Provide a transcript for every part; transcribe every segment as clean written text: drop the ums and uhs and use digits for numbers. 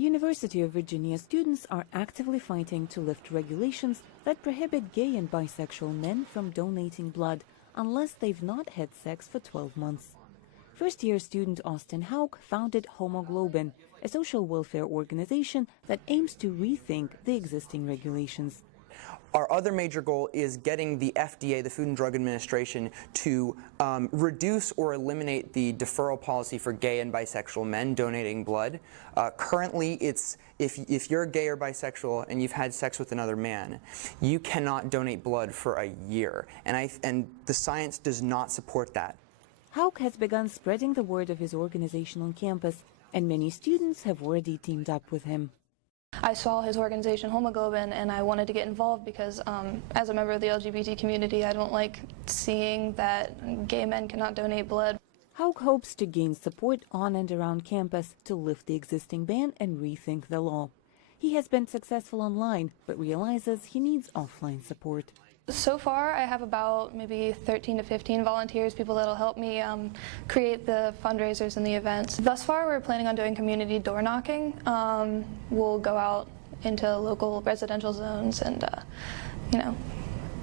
University of Virginia students are actively fighting to lift regulations that prohibit gay and bisexual men from donating blood unless they've not had sex for 12 months. First-year student Austin Hauk founded Homoglobin, a social welfare organization that aims to rethink the existing regulations. Our other major goal is getting the FDA, the Food and Drug Administration, to reduce or eliminate the deferral policy for gay and bisexual men donating blood. Currently, it's if you're gay or bisexual and you've had sex with another man, you cannot donate blood for a year, and the science does not support that. Hauk has begun spreading the word of his organization on campus, and many students have already teamed up with him. I saw his organization, Homoglobin, and I wanted to get involved because as a member of the LGBT community, I don't like seeing that gay men cannot donate blood. Hauk hopes to gain support on and around campus to lift the existing ban and rethink the law. He has been successful online, but realizes he needs offline support. So far, I have about maybe 13 to 15 volunteers, people that'll help me create the fundraisers and the events. Thus far, we're planning on doing community door knocking. We'll go out into local residential zones and,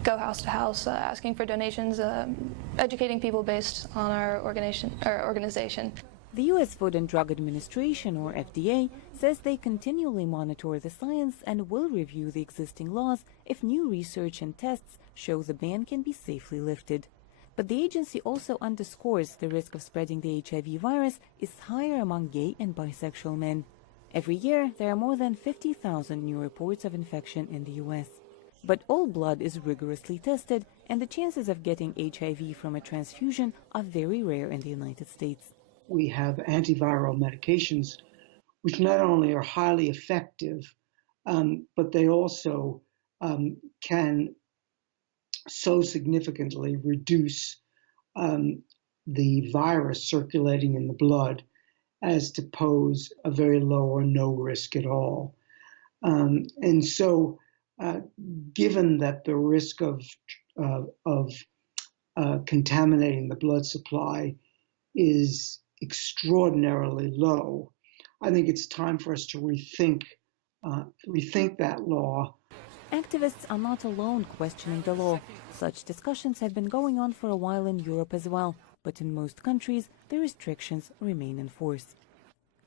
go house to house, asking for donations, educating people based on our organization. The U.S. Food and Drug Administration, or FDA, says they continually monitor the science and will review the existing laws if new research and tests show the ban can be safely lifted. But the agency also underscores the risk of spreading the HIV virus is higher among gay and bisexual men. Every year, there are more than 50,000 new reports of infection in the U.S. But all blood is rigorously tested, and the chances of getting HIV from a transfusion are very rare in the United States. We have antiviral medications which not only are highly effective, but they also can so significantly reduce the virus circulating in the blood as to pose a very low or no risk at all. And so, given that the risk of contaminating the blood supply is extraordinarily low, I think it's time for us to rethink that law. Activists are not alone questioning the law. Such discussions have been going on for a while in Europe as well, but in most countries, the restrictions remain in force.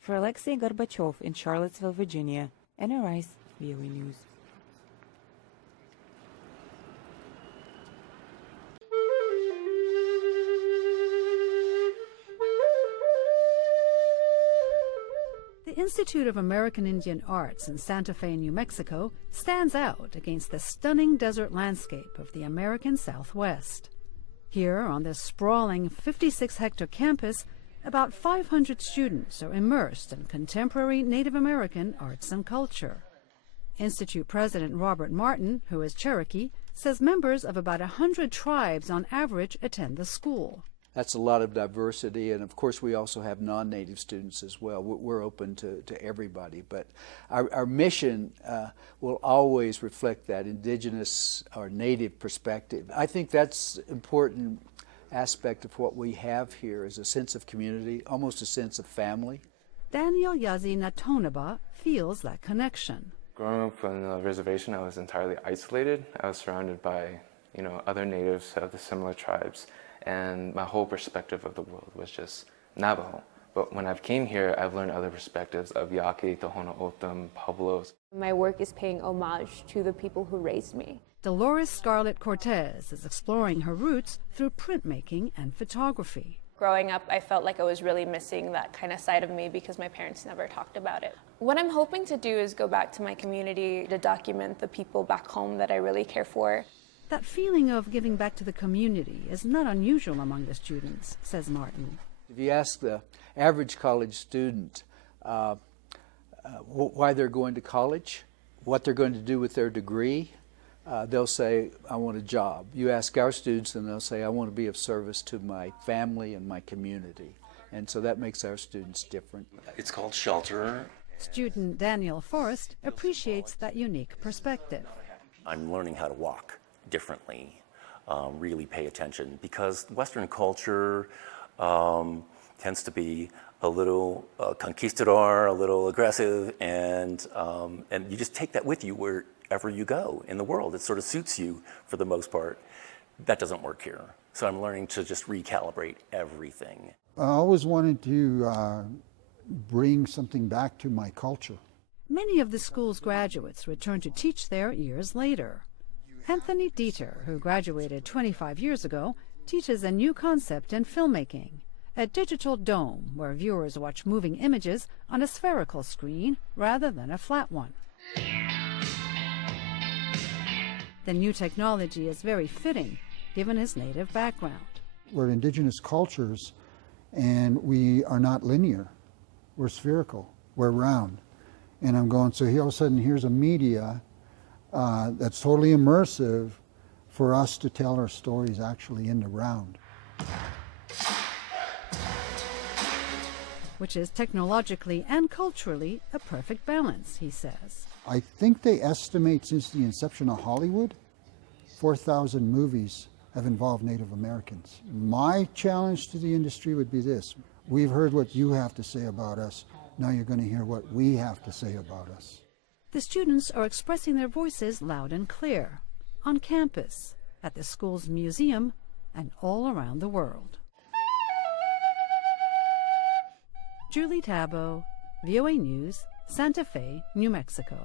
For Alexei Gorbachev in Charlottesville, Virginia, NRI's VOA News. The Institute of American Indian Arts in Santa Fe, New Mexico, stands out against the stunning desert landscape of the American Southwest. Here, on this sprawling 56-hectare campus, about 500 students are immersed in contemporary Native American arts and culture. Institute President Robert Martin, who is Cherokee, says members of about 100 tribes on average attend the school. That's a lot of diversity, and of course we also have non-native students as well. We're open to everybody, but our mission will always reflect that indigenous or native perspective. I think that's an important aspect of what we have here is a sense of community, almost a sense of family. Daniel Yazi Natonaba feels that connection. Growing up on a reservation, I was entirely isolated. I was surrounded by, other natives of the similar tribes. And my whole perspective of the world was just Navajo. But when I've came here, I've learned other perspectives of Yaqui, Tohono O'odham, Pueblos. My work is paying homage to the people who raised me. Dolores Scarlett Cortez is exploring her roots through printmaking and photography. Growing up, I felt like I was really missing that kind of side of me because my parents never talked about it. What I'm hoping to do is go back to my community to document the people back home that I really care for. That feeling of giving back to the community is not unusual among the students, says Martin. If you ask the average college student why they're going to college, what they're going to do with their degree, they'll say, I want a job. You ask our students and they'll say, I want to be of service to my family and my community. And so that makes our students different. It's called shelter. Student Daniel Forrest appreciates that unique perspective. I'm learning how to walk differently, really pay attention, because Western culture tends to be a little conquistador, a little aggressive, and you just take that with you wherever you go in the world. It sort of suits you for the most part. That doesn't work here. So I'm learning to just recalibrate everything. I always wanted to bring something back to my culture. Many of the school's graduates return to teach there years later. Anthony Dieter, who graduated 25 years ago, teaches a new concept in filmmaking, a digital dome where viewers watch moving images on a spherical screen rather than a flat one. The new technology is very fitting, given his native background. We're indigenous cultures, and we are not linear. We're spherical. We're round. And I'm going, so here all of a sudden, here's a media that's totally immersive for us to tell our stories actually in the round. Which is technologically and culturally a perfect balance, he says. I think they estimate since the inception of Hollywood, 4,000 movies have involved Native Americans. My challenge to the industry would be this. We've heard what you have to say about us. Now you're going to hear what we have to say about us. The students are expressing their voices loud and clear, on campus, at the school's museum, and all around the world. Julie Tabo, VOA News, Santa Fe, New Mexico.